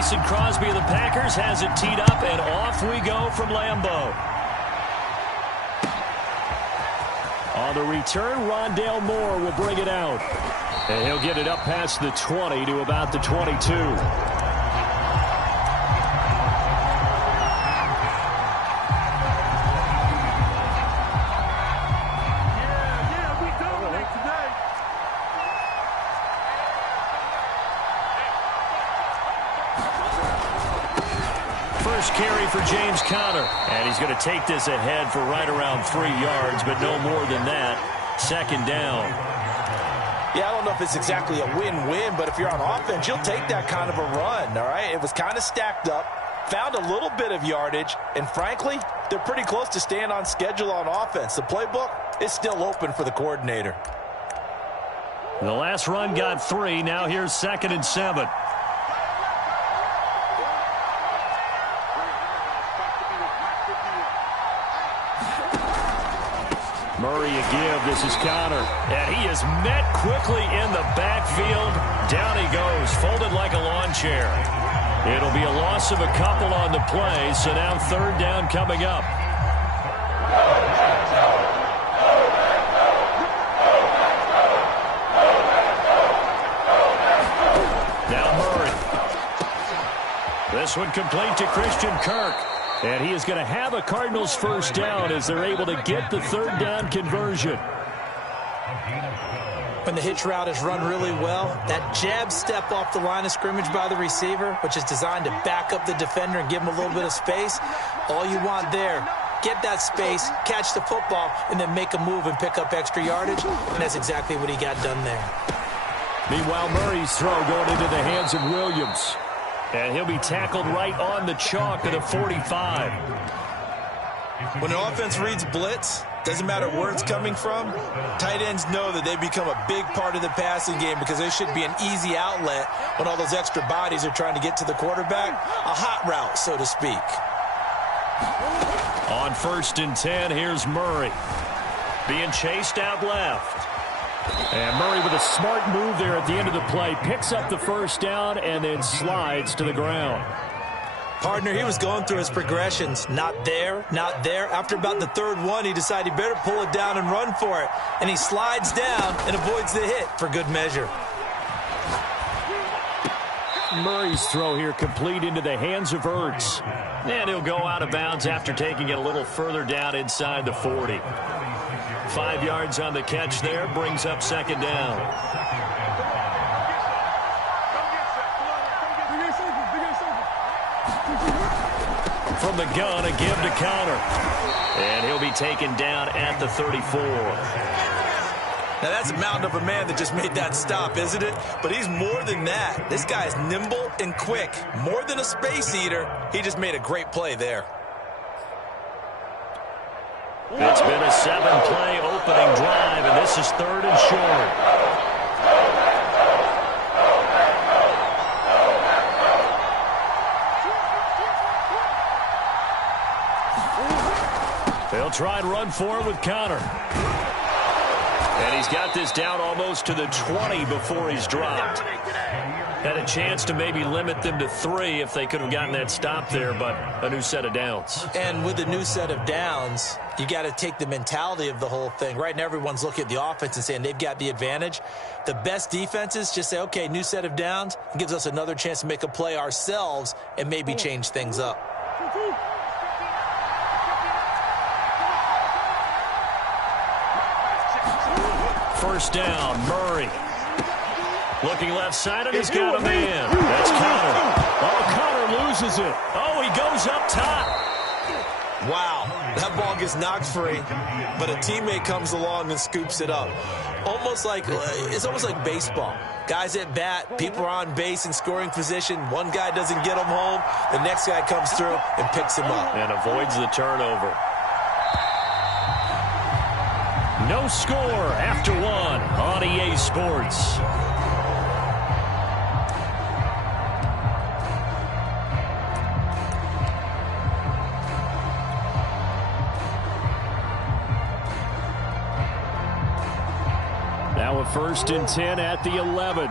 Mason Crosby of the Packers has it teed up, and off we go from Lambeau. On the return, Rondale Moore will bring it out. And he'll get it up past the 20 to about the 22. First carry for James Conner. And he's going to take this ahead for right around 3 yards, but no more than that. Second down. Yeah, I don't know if it's exactly a win-win, but if you're on offense, you'll take that kind of a run, all right? It was kind of stacked up, found a little bit of yardage, and frankly, they're pretty close to staying on schedule on offense. The playbook is still open for the coordinator. The last run got 3. Now here's 2nd and 7. Murray a give. This is Conner. And he is met quickly in the backfield. Down he goes, folded like a lawn chair. It'll be a loss of a couple on the play, so now 3rd down coming up. Now Murray. This one complete to Christian Kirk. And he is going to have a Cardinals first down as they're able to get the 3rd down conversion. When the hitch route is run really well, that jab step off the line of scrimmage by the receiver, which is designed to back up the defender and give him a little bit of space, all you want there, get that space, catch the football, and then make a move and pick up extra yardage, and that's exactly what he got done there. Meanwhile, Murray's throw going into the hands of Williams. And he'll be tackled right on the chalk at the 45. When an offense reads blitz, doesn't matter where it's coming from, tight ends know that they become a big part of the passing game because there should be an easy outlet when all those extra bodies are trying to get to the quarterback. A hot route, so to speak. On 1st and 10, here's Murray. Being chased out left. And Murray with a smart move there at the end of the play. Picks up the first down and then slides to the ground. Partner, he was going through his progressions. Not there, not there. After about the 3rd one, he decided he better pull it down and run for it. And he slides down and avoids the hit for good measure. Murray's throw here complete into the hands of Ertz. And he'll go out of bounds after taking it a little further down inside the 40. 5 yards on the catch there, brings up 2nd down. From the gun, a give to Conner. And he'll be taken down at the 34. Now, that's a mountain of a man that just made that stop, isn't it? But he's more than that. This guy is nimble and quick. More than a space eater. He just made a great play there. It's been a 7-play opening drive, and this is 3rd and short. They'll try and run for it with Conner. And he's got this down almost to the 20 before he's dropped. Had a chance to maybe limit them to 3 if they could have gotten that stop there, but a new set of downs. And with a new set of downs, you got to take the mentality of the whole thing. Right now, everyone's looking at the offense and saying they've got the advantage. The best defenses just say, okay, new set of downs. It gives us another chance to make a play ourselves and maybe change things up. First down, Murray. Looking left-sided, he's got a man. That's Conner. Oh, Conner loses it. Oh, he goes up top. Wow, that ball gets knocked free, but a teammate comes along and scoops it up. It's almost like baseball. Guys at bat, people are on base in scoring position. One guy doesn't get him home. The next guy comes through and picks him up. And avoids the turnover. No score after 1 on EA Sports. Now a 1st and 10 at the 11.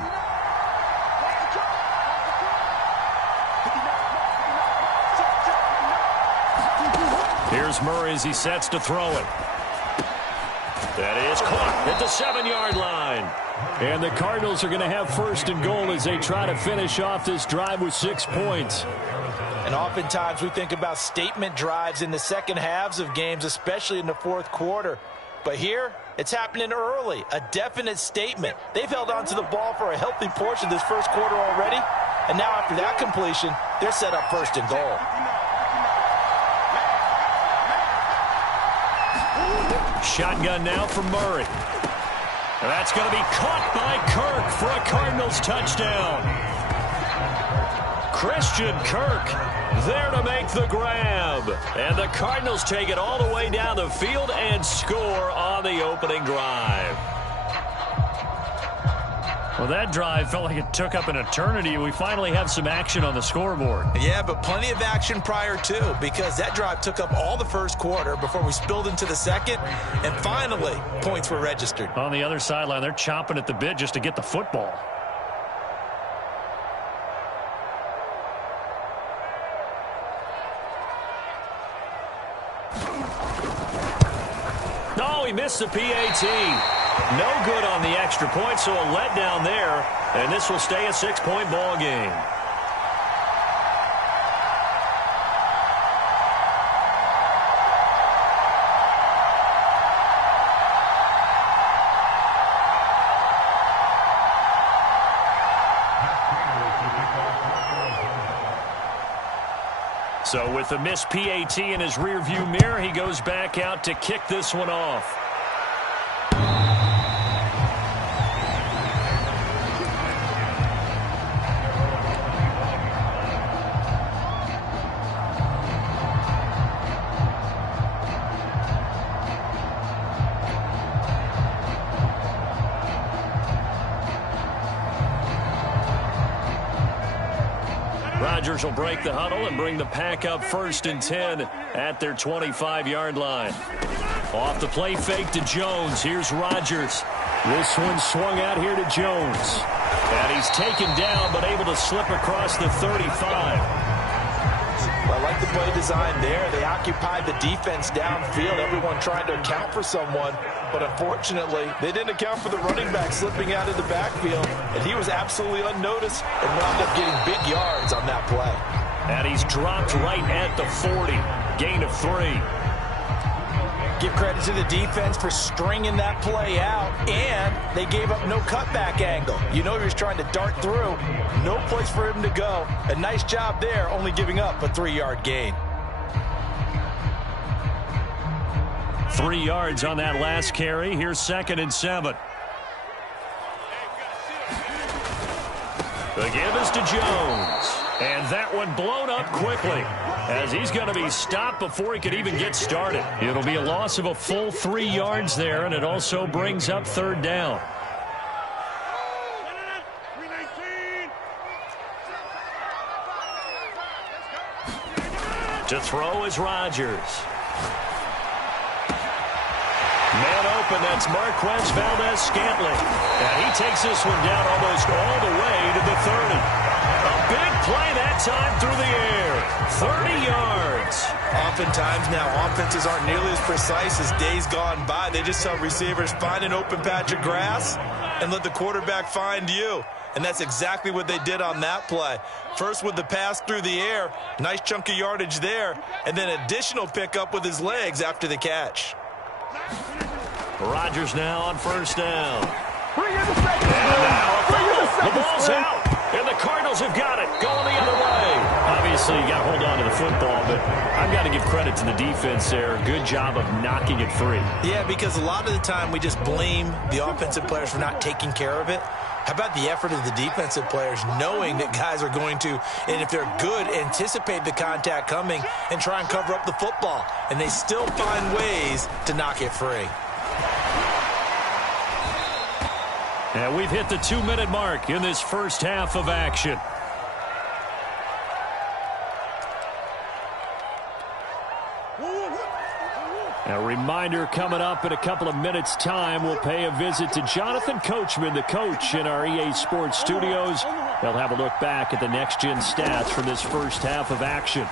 Here's Murray as he sets to throw it. That is caught at the 7-yard line. And the Cardinals are going to have first and goal as they try to finish off this drive with 6 points. And oftentimes we think about statement drives in the second halves of games, especially in the fourth quarter. But here, it's happening early, a definite statement. They've held on to the ball for a healthy portion of this first quarter already. And now after that completion, they're set up first and goal. Shotgun now from Murray. That's going to be caught by Kirk for a Cardinals touchdown. Christian Kirk there to make the grab. And the Cardinals take it all the way down the field and score on the opening drive. Well, that drive felt like it took up an eternity. We finally have some action on the scoreboard. Yeah, but plenty of action prior to, because that drive took up all the first quarter before we spilled into the second, and finally, points were registered. On the other sideline, they're chomping at the bit just to get the football. No, he missed the PAT. No good on the extra point, so a letdown there, and this will stay a 6-point ball game. So with the missed PAT in his rearview mirror, he goes back out to kick this one off. Rodgers will break the huddle and bring the pack up 1st and 10 at their 25-yard line. Off the play fake to Jones. Here's Rodgers. This one swung out here to Jones. And he's taken down but able to slip across the 35. Well, I like the play design there. They occupied the defense downfield, everyone trying to account for someone. But unfortunately, they didn't account for the running back slipping out of the backfield, and he was absolutely unnoticed and wound up getting big yards on that play. And he's dropped right at the 40. Gain of 3. Give credit to the defense for stringing that play out, and they gave up no cutback angle. You know he was trying to dart through. No place for him to go. A nice job there, only giving up a 3-yard gain. 3 yards on that last carry. Here's 2nd and 7. The give is to Jones. And that one blown up quickly as he's going to be stopped before he could even get started. It'll be a loss of a full 3 yards there, and it also brings up 3rd down. To throw is Rodgers. Man open, that's Marquez Valdez-Scantling. And he takes this one down almost all the way to the 30. A big play that time through the air. 30 yards. Oftentimes now offenses aren't nearly as precise as days gone by. They just tell receivers, find an open patch of grass and let the quarterback find you. And that's exactly what they did on that play. First with the pass through the air, nice chunk of yardage there, and then additional pickup with his legs after the catch. Rodgers now on 1st down. And now the ball's out. And the Cardinals have got it. Going the other way. Obviously, you got to hold on to the football, but I've got to give credit to the defense there. Good job of knocking it free. Yeah, because a lot of the time we just blame the offensive players for not taking care of it. How about the effort of the defensive players knowing that guys are going to, and if they're good, anticipate the contact coming and try and cover up the football. And they still find ways to knock it free. And we've hit the 2-minute mark in this first half of action. A reminder coming up in a couple of minutes' time, we'll pay a visit to Jonathan Coachman, the coach in our EA Sports studios. They'll have a look back at the next-gen stats from this first half of action.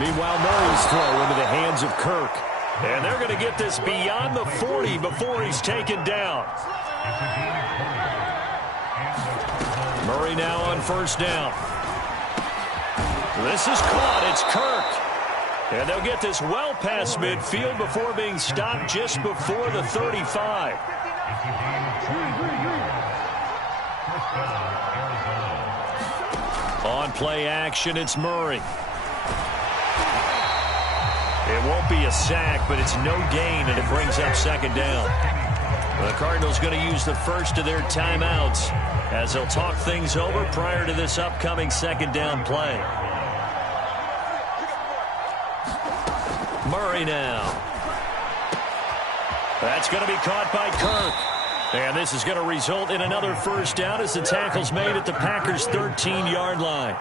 Meanwhile, Murray's throw into the hands of Kirk. And they're going to get this beyond the 40 before he's taken down. Murray now on first down. This is caught. It's Kirk. And they'll get this well past midfield before being stopped just before the 35. On play action, it's Murray. It won't be a sack, but it's no gain, and it brings up second down. The Cardinals going to use the first of their timeouts as they'll talk things over prior to this upcoming second down play. Murray now. That's going to be caught by Kirk. And this is going to result in another first down as the tackle's made at the Packers' 13-yard line.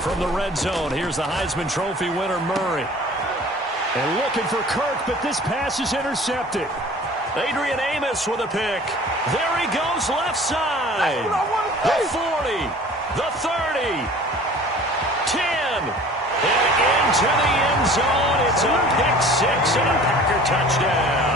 From the red zone, here's the Heisman Trophy winner, Murray. And looking for Kirk, but this pass is intercepted. Adrian Amos with a pick. There he goes, left side. The 40, the 30, 10, and into the end zone. It's a pick six and a Packer touchdown.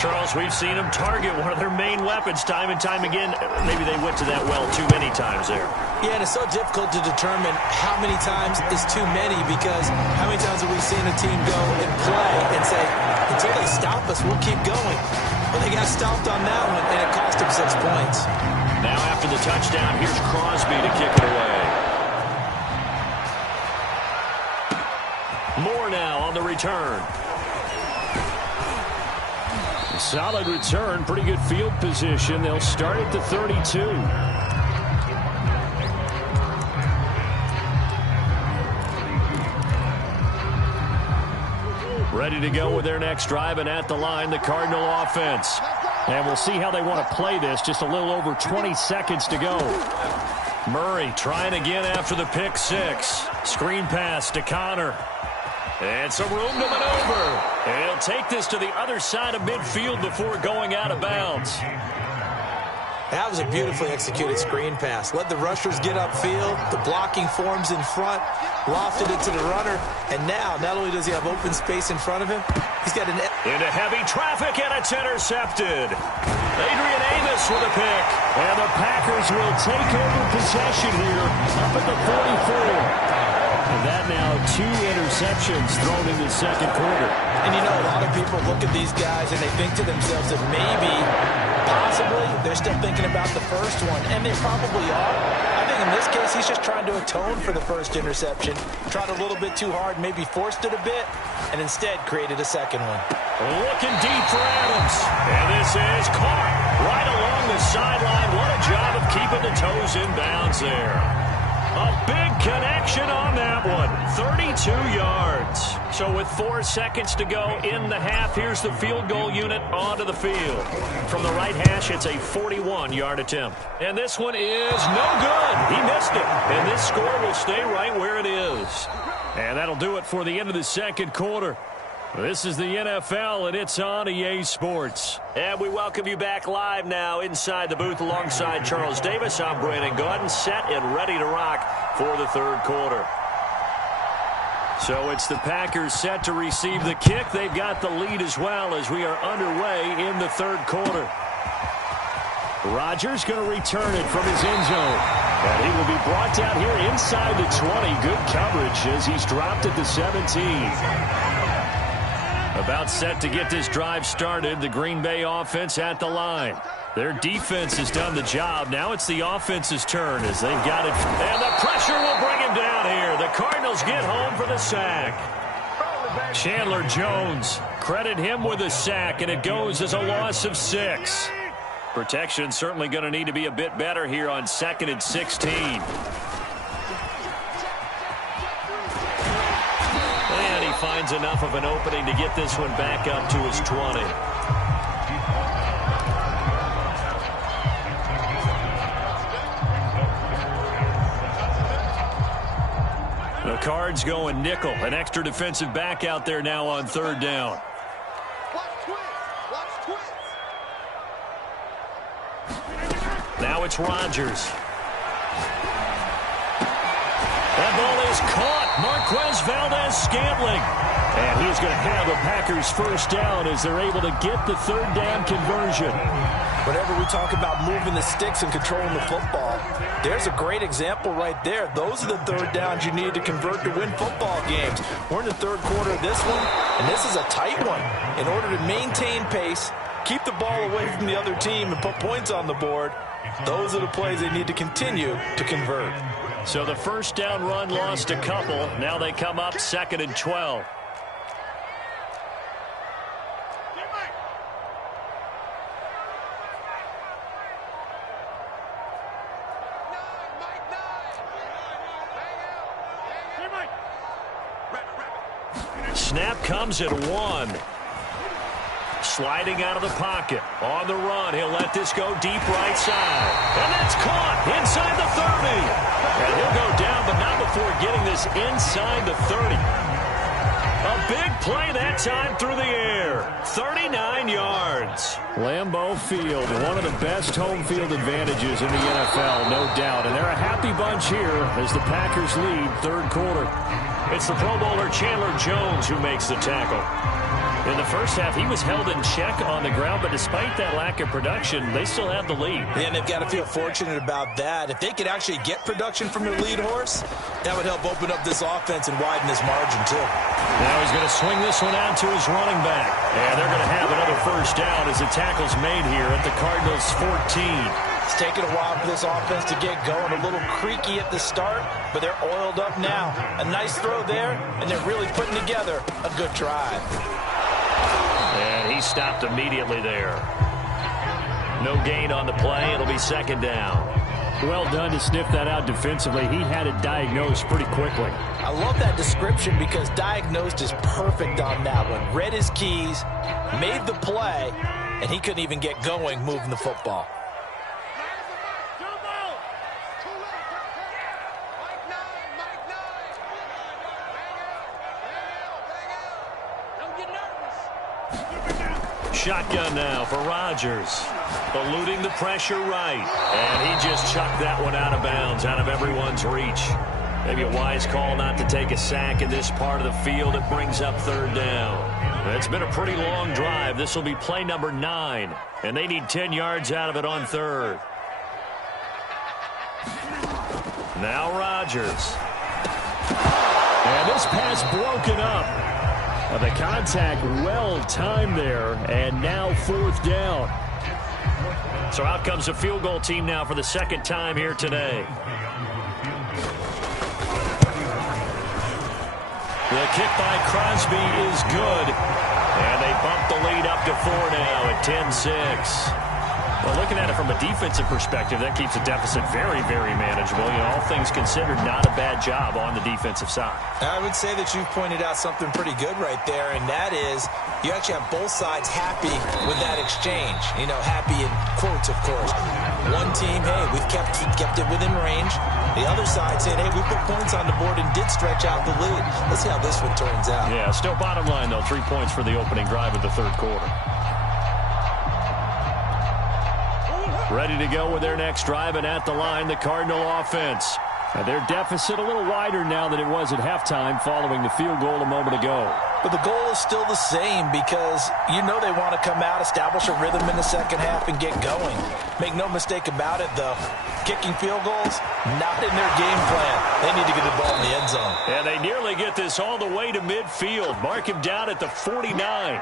Charles, we've seen them target one of their main weapons time and time again. Maybe they went to that well too many times there. Yeah, and it's so difficult to determine how many times is too many, because how many times have we seen a team go and play and say, until they stop us, we'll keep going. But they got stopped on that one, and it cost them 6 points. Now after the touchdown, here's Crosby to kick it away. Moore now on the return. Solid return, pretty good field position. They'll start at the 32. Ready to go with their next drive, and at the line, the Cardinal offense. And we'll see how they want to play this. Just a little over 20 seconds to go. Murray trying again after the pick six. Screen pass to Connor. And some room to maneuver. And he'll take this to the other side of midfield before going out of bounds. That was a beautifully executed screen pass. Let the rushers get upfield. The blocking forms in front. Lofted it to the runner. And now, not only does he have open space in front of him, he's got an... Into heavy traffic, and it's intercepted. Adrian Amos with a pick. And the Packers will take over possession here up at the 44. And that now 2 interceptions thrown in the second quarter. And you know, a lot of people look at these guys and they think to themselves that maybe, possibly, they're still thinking about the first one. And they probably are. I think in this case, he's just trying to atone for the first interception. Tried a little bit too hard, maybe forced it a bit, and instead created a second one. Looking deep for Adams. And this is caught right along the sideline. What a job of keeping the toes in bounds there. A big connection on that one. 32 yards. So with 4 seconds to go in the half, here's the field goal unit onto the field. From the right hash, it's a 41-yard attempt. And this one is no good. He missed it. And this score will stay right where it is. And that'll do it for the end of the second quarter. This is the NFL, and it's on EA Sports. And we welcome you back live now inside the booth alongside Charles Davis. I'm Brandon Gaudin, set and ready to rock for the third quarter. So it's the Packers set to receive the kick. They've got the lead as well as we are underway in the third quarter. Rodgers going to return it from his end zone. And he will be brought down here inside the 20. Good coverage as he's dropped at the 17. About set to get this drive started. The Green Bay offense at the line. Their defense has done the job. Now it's the offense's turn as they've got it. And the pressure will bring him down here. The Cardinals get home for the sack. Chandler Jones, credit him with a sack, and it goes as a loss of 6. Protection certainly going to need to be a bit better here on 2nd and 16. Finds enough of an opening to get this one back up to his 20. The Cards going nickel. An extra defensive back out there now on third down. Now it's Rodgers. That ball is caught. Marquez Valdez-Scantling. And he's going to have the Packers first down as they're able to get the third down conversion. Whenever we talk about moving the sticks and controlling the football, there's a great example right there. Those are the third downs you need to convert to win football games. We're in the third quarter of this one, and this is a tight one. In order to maintain pace, keep the ball away from the other team, and put points on the board, those are the plays they need to continue to convert. So the first down run lost a couple. Now they come up 2nd and 12. Snap comes at 1. Sliding out of the pocket. On the run. He'll let this go deep right side. And that's caught inside the 30. And he'll go down, but not before getting this inside the 30. A big play that time through the air. 39 yards. Lambeau Field, one of the best home field advantages in the NFL, no doubt. And they're a happy bunch here as the Packers lead third quarter. It's the Pro Bowler Chandler Jones who makes the tackle. In the first half, he was held in check on the ground, but despite that lack of production, they still have the lead. Yeah, and they've got to feel fortunate about that. If they could actually get production from their lead horse, that would help open up this offense and widen this margin, too. Now he's going to swing this one out to his running back. And they're going to have another first down as the tackle's made here at the Cardinals' 14. It's taken a while for this offense to get going. A little creaky at the start, but they're oiled up now. A nice throw there, and they're really putting together a good drive. And he stopped immediately there. No gain on the play. It'll be 2nd down. Well done to sniff that out defensively. He had it diagnosed pretty quickly. I love that description because diagnosed is perfect on that one. Read his keys, made the play, and he couldn't even get going moving the football. Shotgun now for Rodgers. Eluding the pressure right. And he just chucked that one out of bounds, out of everyone's reach. Maybe a wise call not to take a sack in this part of the field. It brings up third down. It's been a pretty long drive. This will be play number 9. And they need 10 yards out of it on third. Now Rodgers. And this pass broken up. The contact well timed there, and now 4th down. So out comes a field goal team now for the 2nd time here today. The kick by Crosby is good, and they bump the lead up to 4 now at 10-6. Well, looking at it from a defensive perspective, that keeps the deficit very, very manageable. You know, all things considered, not a bad job on the defensive side. I would say that you've pointed out something pretty good right there, and that is you actually have both sides happy with that exchange. You know, happy in quotes, of course. One team, hey, we've kept it within range. The other side saying, hey, we put points on the board and did stretch out the lead. Let's see how this one turns out. Yeah, still bottom line, though, 3 points for the opening drive of the third quarter. Ready to go with their next drive, and at the line, the Cardinal offense. Their deficit a little wider now than it was at halftime following the field goal a moment ago. But the goal is still the same because you know they want to come out, establish a rhythm in the second half, and get going. Make no mistake about it, though. Kicking field goals, not in their game plan. They need to get the ball in the end zone. And they nearly get this all the way to midfield. Mark him down at the 49.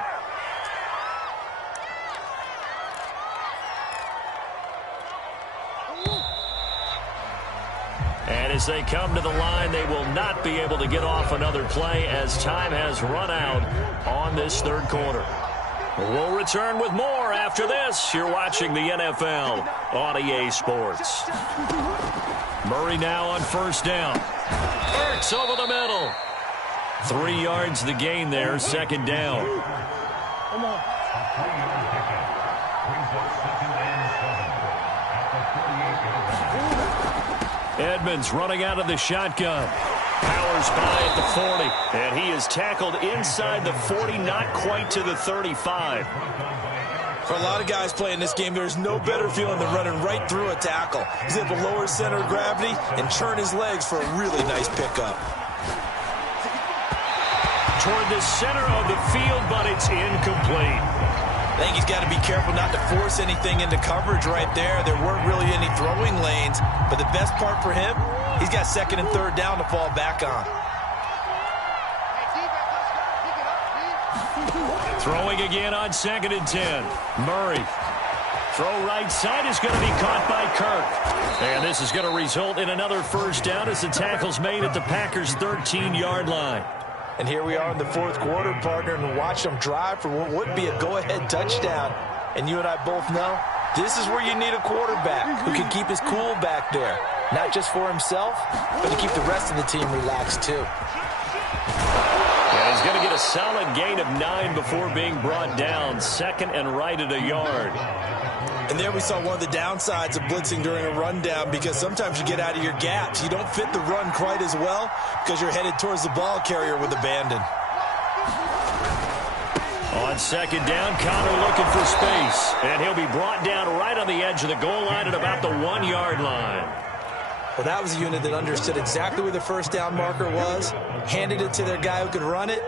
And as they come to the line, they will not be able to get off another play as time has run out on this third quarter. We'll return with more after this. You're watching the NFL on EA Sports. Murray now on first down. Hurts over the middle. 3 yards the gain there, 2nd down. Come on. Edmonds running out of the shotgun. Powers by at the 40. And he is tackled inside the 40, not quite to the 35. For a lot of guys playing this game, there's no better feeling than running right through a tackle. He's able to lower his center of gravity and churn his legs for a really nice pickup. Toward the center of the field, but it's incomplete. I think he's got to be careful not to force anything into coverage right there. There weren't really any throwing lanes, but the best part for him, he's got second and third down to fall back on. Throwing again on 2nd and 10. Murray. Throw right side is going to be caught by Kirk. And this is going to result in another first down as the tackle's made at the Packers' 13-yard line. And here we are in the fourth quarter, partner, and watch them drive for what would be a go-ahead touchdown. And you and I both know this is where you need a quarterback who can keep his cool back there. Not just for himself, but to keep the rest of the team relaxed too. And he's going to get a solid gain of 9 before being brought down. Second and right at a yard. And there we saw one of the downsides of blitzing during a rundown, because sometimes you get out of your gaps. You don't fit the run quite as well because you're headed towards the ball carrier with abandon. On 2nd down, Connor looking for space. And he'll be brought down right on the edge of the goal line at about the 1-yard line. Well, that was a unit that understood exactly where the first down marker was, handed it to their guy who could run it,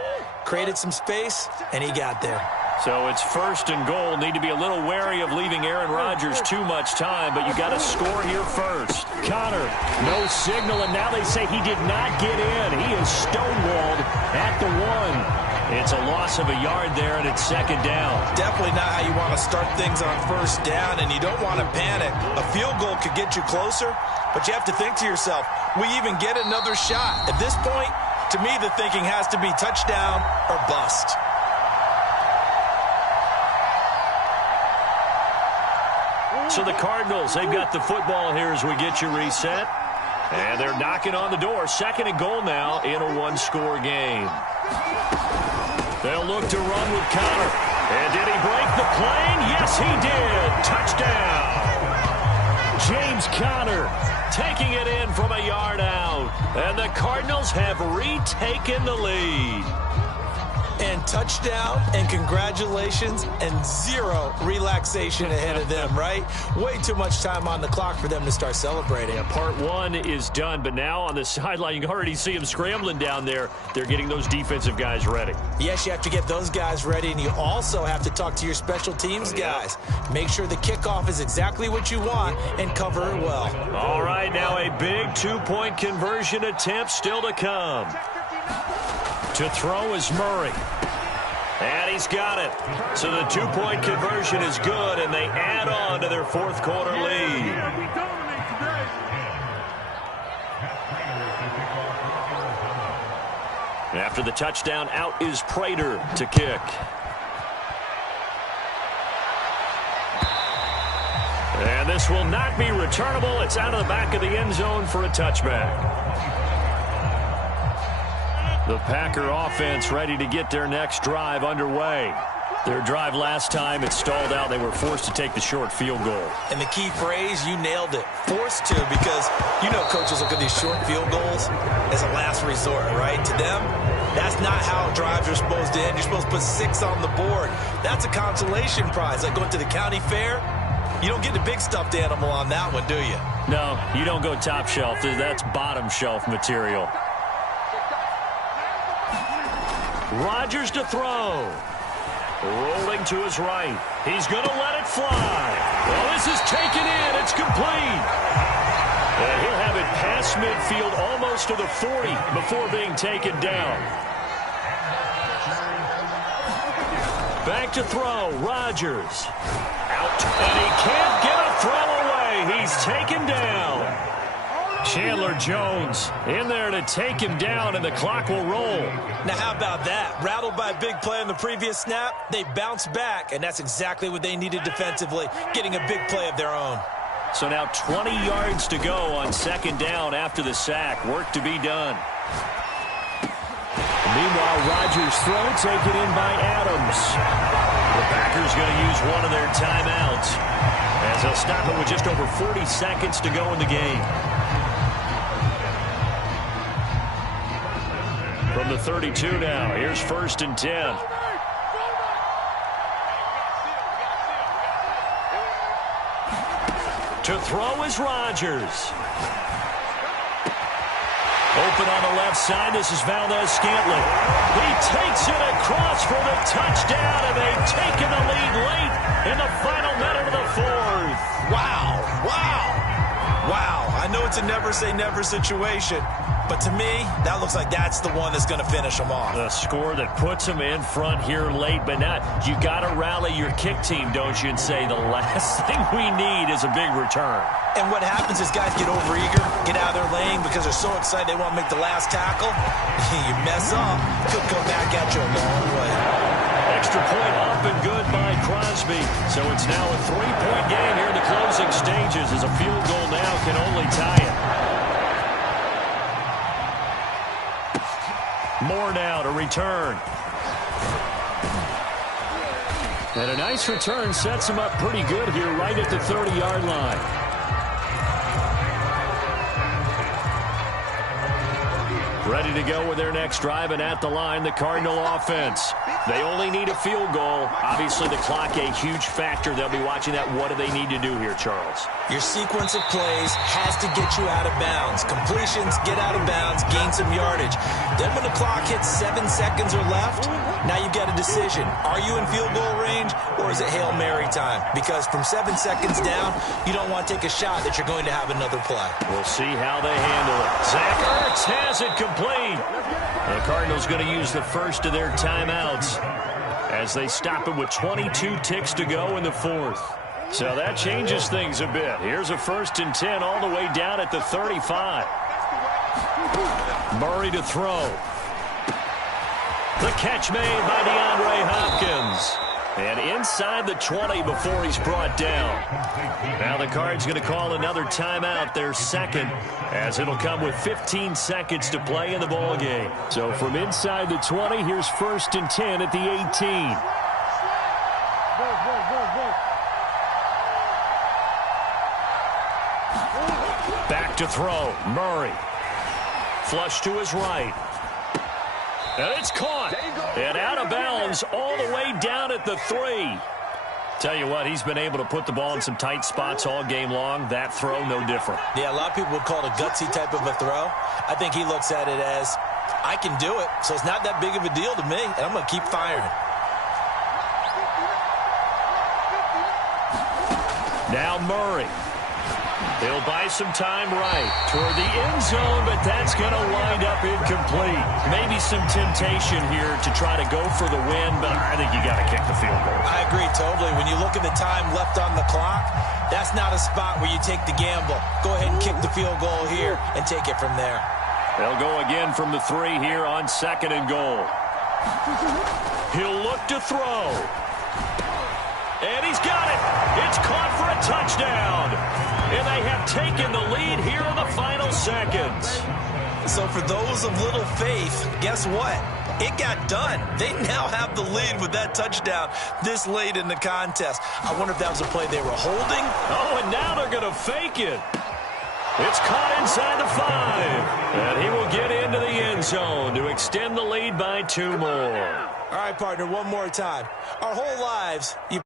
created some space, and he got there. So it's 1st and goal. Need to be a little wary of leaving Aaron Rodgers too much time, but you got to score here first. Connor, no signal, and now they say he did not get in. He is stonewalled at the 1. It's a loss of a yard there, and it's 2nd down. Definitely not how you want to start things on first down, and you don't want to panic. A field goal could get you closer, but you have to think to yourself, we even get another shot. At this point, to me, the thinking has to be touchdown or bust. So the Cardinals, they've got the football here as we get you reset. And they're knocking on the door. 2nd and goal now in a 1-score game. They'll look to run with Connor. And did he break the plane? Yes, he did. Touchdown. James Conner taking it in from a yard out. And the Cardinals have retaken the lead. And touchdown, and congratulations, and zero relaxation ahead of them, right? Way too much time on the clock for them to start celebrating. Yeah, part 1 is done, but now on the sideline, you can already see them scrambling down there. They're getting those defensive guys ready. Yes, you have to get those guys ready, and you also have to talk to your special teams guys. Make sure the kickoff is exactly what you want and cover it well. All right, now a big 2-point conversion attempt still to come. To throw is Murray. And he's got it. So the 2-point conversion is good, and they add on to their fourth quarter lead. After the touchdown, out is Prater to kick. And this will not be returnable. It's out of the back of the end zone for a touchback. The Packer offense ready to get their next drive underway. Their drive last time, it stalled out. They were forced to take the short field goal. And the key phrase, you nailed it. Forced to, because you know coaches look at these short field goals as a last resort, right? To them, that's not how drives are supposed to end. You're supposed to put 6 on the board. That's a consolation prize. Like going to the county fair, you don't get the big stuffed animal on that one, do you? No, you don't go top shelf. That's bottom shelf material. Rodgers to throw. Rolling to his right. He's going to let it fly. Well, this is taken in. It's complete. And he'll have it past midfield almost to the 40 before being taken down. Back to throw. Rodgers. Out. And he can't get a throw away. He's taken down. Chandler Jones in there to take him down, and the clock will roll. Now, how about that? Rattled by a big play on the previous snap, they bounce back, and that's exactly what they needed defensively, getting a big play of their own. So now 20 yards to go on 2nd down after the sack. Work to be done. Meanwhile, Rodgers' throw taken in by Adams. The Packers going to use one of their timeouts as they'll stop it with just over 40 seconds to go in the game. From the 32 now, here's 1st and 10. To throw is Rodgers. Open on the left side. This is Valdez-Scantling. He takes it across for the touchdown, and they've taken the lead late in the final minute of the fourth. Wow. I know it's a never-say-never situation, but to me, that looks like that's the one that's going to finish them off. The score that puts them in front here late, but now you got to rally your kick team, don't you, and say the last thing we need is a big return. And what happens is guys get overeager, get out of their lane because they're so excited they want to make the last tackle. You mess up, could come back at you a long way. Extra point up and good by Crosby. So it's now a 3-point game here in the closing stages as a field goal now can only tie it. Moore now to return. And a nice return sets him up pretty good here right at the 30-yard line. Ready to go with their next drive, and at the line, the Cardinal offense. They only need a field goal. Obviously, the clock a huge factor. They'll be watching that. What do they need to do here, Charles? Your sequence of plays has to get you out of bounds. Completions, get out of bounds, gain some yardage. Then when the clock hits 7 seconds or left, now you've got a decision. Are you in field goal range, or is it Hail Mary time? Because from 7 seconds down, you don't want to take a shot that you're going to have another play. We'll see how they handle it. Zach Ertz has it complete. The Cardinals going to use the first of their timeouts as they stop it with 22 ticks to go in the fourth. So that changes things a bit. Here's a 1st and 10 all the way down at the 35. Murray to throw. The catch made by DeAndre Hopkins. And inside the 20 before he's brought down. Now the Cards going to call another timeout, their second, as it'll come with 15 seconds to play in the ball game. So from inside the 20, here's 1st and 10 at the 18. Back to throw. Murray. Flush to his right. And it's caught. And out of bounds all the way down at the 3. Tell you what, he's been able to put the ball in some tight spots all game long. That throw, no different. Yeah, a lot of people would call it a gutsy type of a throw. I think he looks at it as, I can do it, so it's not that big of a deal to me, and I'm going to keep firing. Now Murray. He'll buy some time right toward the end zone, but that's going to wind up incomplete. Maybe some temptation here to try to go for the win, but I think you got to kick the field goal. I agree totally. When you look at the time left on the clock, that's not a spot where you take the gamble. Go ahead and kick the field goal here and take it from there. They'll go again from the 3 here on 2nd and goal. He'll look to throw. And he's got it. It's caught for a touchdown. And they have taken the lead here in the final seconds. So for those of little faith, guess what? It got done. They now have the lead with that touchdown this late in the contest. I wonder if that was a play they were holding. Oh, and now they're going to fake it. It's caught inside the 5. And he will get into the end zone to extend the lead by 2 more. All right, partner, one more time. Our whole lives, you